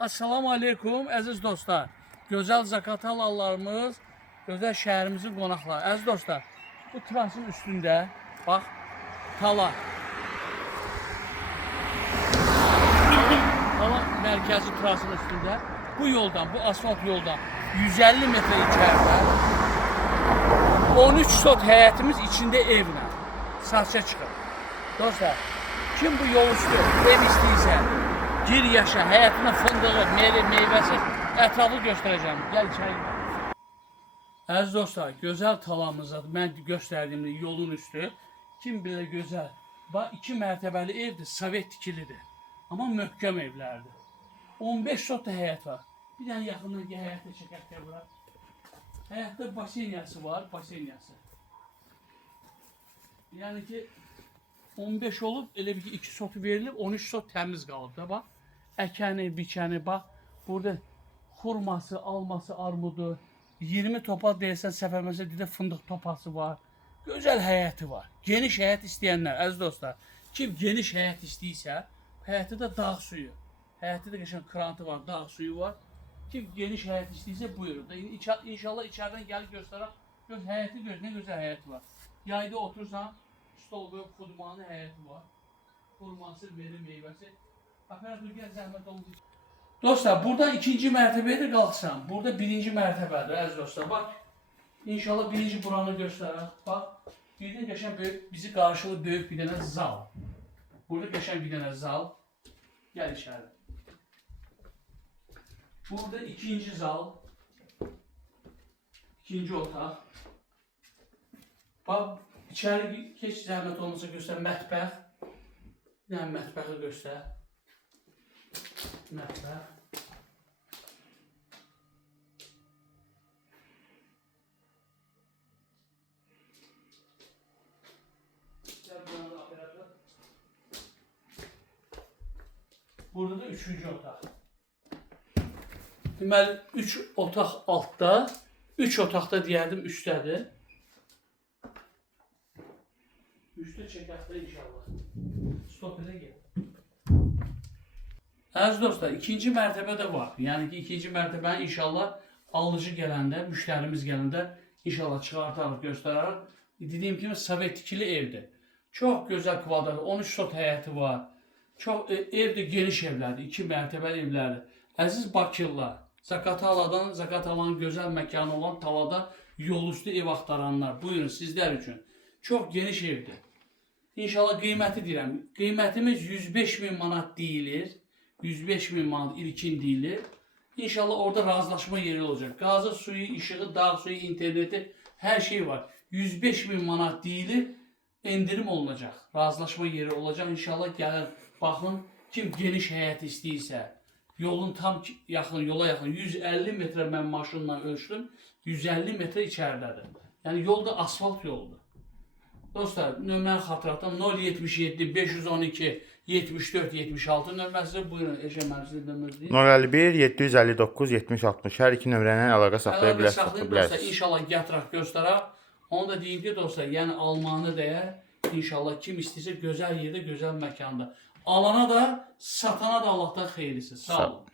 Assalamu aleykum əziz dostlar. Gözəl Zaqatalalarımız, gözəl şəhərimizin qonaqları. Əziz dostlar, bu trasın üstündə bax Tala. Tala mərkəzi trasın üstündə bu yoldan, bu asfalt yoldan 150 metre içərdə 13 sot həyətimiz içində evlə saçça çıxır. Dostlar, kim bu yol üstü ev istəyirsə, gir yaşa, həyatına fındığı, meyvəsi ətraflı göstərəcəm. Gəl içəri. Əziz dostlar, gözəl talamızda mən göstərdiyim yolun üstü kim bilir gözəl. Bax, 2 mərtəbəli evdir, sovet tikilidir. Amma möhkəm evlərdir. 15 sot da həyət var. Bir dənə yaxından həyətə çəkək də bura. Həyətdə basenyası var, basenyası. Yəni ki 15 olub, elə bir ki 2 sotu verilib, 13 sot təmiz qalıb da bax. Əkəni, bikəni bax. Burada xurması, alması, armudu, 20 topa deyirsən, səfərməsə dedə fındıq topası var. Gözəl həyəti var. Geniş həyət istəyənlər, əziz dostlar. Kim geniş həyət istəyirsə, həyəti də dağ suyu. Həyəti də qəşəng krantı var, dağ suyu var. Kim geniş həyət istəyirsə buyurun. İnşallah içərdən gəlib göstərək. Göz həyəti göz, nə gözəl həyəti var. Yayda otursan, stol qoyub xudmanı həyəti var. Xurması, verir, meyvəsi. Aparatur gəl zəhmət olunca. Dostlar, buradan 2-ci mərtəbəyə də qalxsan. Burada 1-ci mərtəbədir, əziz dostlar. Bax, inşallah 1-ci buranı göstərək. Bax, bir də qəşəng böyük, bizi qarşılı böyük bir dənə zal. Burada qəşəng bir dənə zal. Gəl içəri. Burada 2-ci zal. 2-ci otaq. Bax, içəri keç zəhmət olmasa göstər, mətbəx. Yəni mətbəxi göstər. Mətbəx. Burada da 3-cü otaq. Deməli, 3 otaq altda, 3 otaqda deyərdim üstdədir. Üstü çəkəkdə inşallah. Stop edə gəl. Əziz dostlar, 2-ci mərtəbə də var. Yəni ki, 2-ci mərtəbəni inşallah alıcı gələndə, müştərimiz gələndə inşallah çıxartarıq, göstərərək. Dediyim kimi, sovet tikili evdir. Çox gözəl kvadrat, 13 sot həyəti var. Çox evdir, geniş evlərdir, 2 mərtəbəli evlərdir. Əziz Bakılılar, Zaqataladan, Zaqatalanın gözəl məkanı olan Talada yol üstü ev axtaranlar, buyurun sizlər üçün. Çox geniş evdir. İnşallah qiyməti deyirəm. Qiymətimiz 105.000 manat deyilir. 105.000 manat ilkin deyilir. İnşallah orada razılaşma yeri olacaq. Qazı, suyu, işığı, dağ suyu, interneti, hər şey var. 105.000 manat deyilir. Endirim olunacaq. Razılaşma yeri olacaq. İnşallah gəlin, baxın, kim geniş həyət istəyirsə, yolun tam yaxın, yola yaxın 150 metre mən maşınla ölçdüm. 150 metre içəridədir. Yəni yolda asfalt yoldur. Dostlar, nömrəni xatırlatdım. 077 512 74 76 nömrəsi. Buyurun, eşəmənizdə nömrəsi. 051 759 70 60. Hər iki nömrəylə əlaqə saxlaya bilərsiniz. İnşallah gətirək, göstərək. Onu da deyim ki, dostlar, yəni almanı dəyər. İnşallah kim istəyirsə gözəl yerdə, gözəl məkanda. Alana da, satana da Allahdan xeyirlisi. Sağ olun.